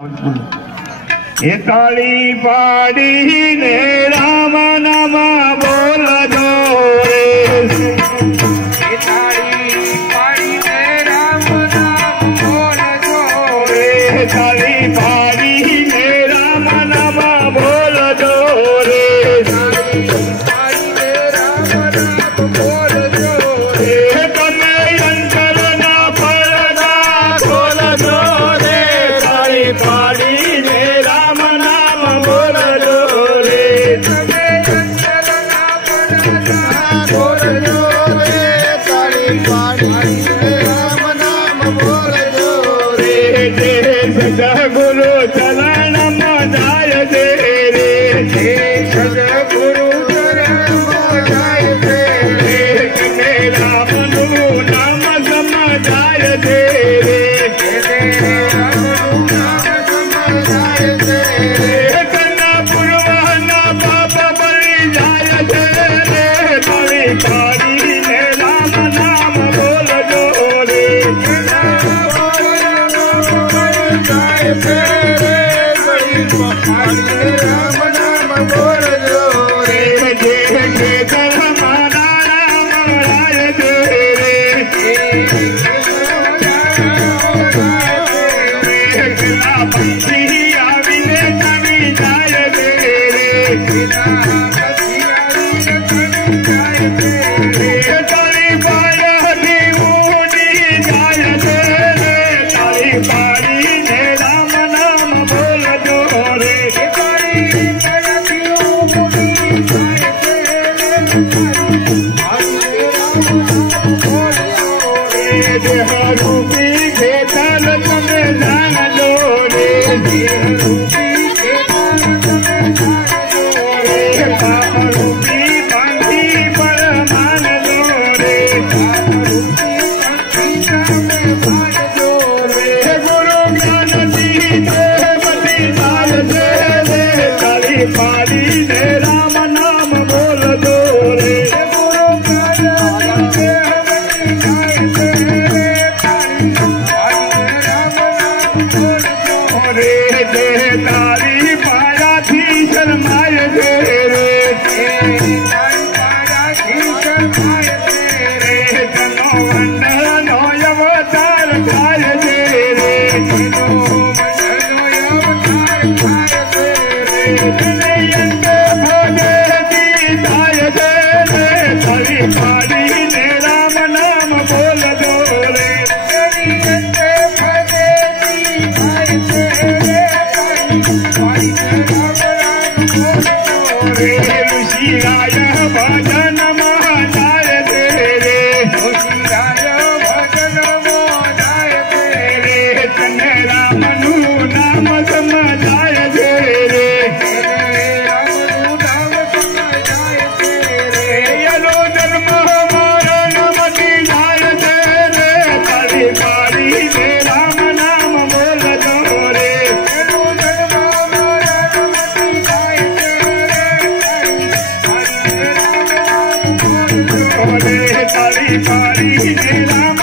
ये ताली पाड़ी ने राम नाम बोल दो रे। ये ताली पाड़ी ने राम नाम बोल दो रे। ताली पाड़ी ने राम नाम बोल दो रे। ताली ने राम नाम बोल दो रे। तने अंतर ना पड़ना खोल दो रे। ताली पाड़ी गुरु चरण मजाय दे रे। सदगुरु चरण मजाय दे रे। मेरा मनु नाम समझाय दे रे। समझाय दे रे। तना पुरवाना पाप बलि जाय दे रे। बलि पाड़ी ने राम नाम बोल दो रे। राम नाम बोल दो रे। जे हमारा राम राय दे रे। पंथी आविले कवि जाय दे रे। ताली पाड़ी ऊनी जाय दे रे। ताली पाड़ी ने राम नाम बोल दो रे। रूपी खेतल तमे जान लो रे। रूपी पंथी पर मान लो रे। गुरु ज्ञान दी देवती डाल दे रे। ताली पाड़ी ने राम नाम बोल दो रे। ताली पाड़ा थी शर्माय दे रे। तनो मंडल नो अवतार खाय दे रे। भोगे दी जाय दे रे। ताली पाड़ी ने राम नाम बोल दो रे। ऋषिराय भजन महाजाय दे रे। भजन महाजाय दे रे। तने रामनु नाम समझाय दे रे। यलो जन्म मरण मति जाय दे रे। ताली पाड़ी ने राम नाम बोल दो रे। ताली पाड़ी ने राम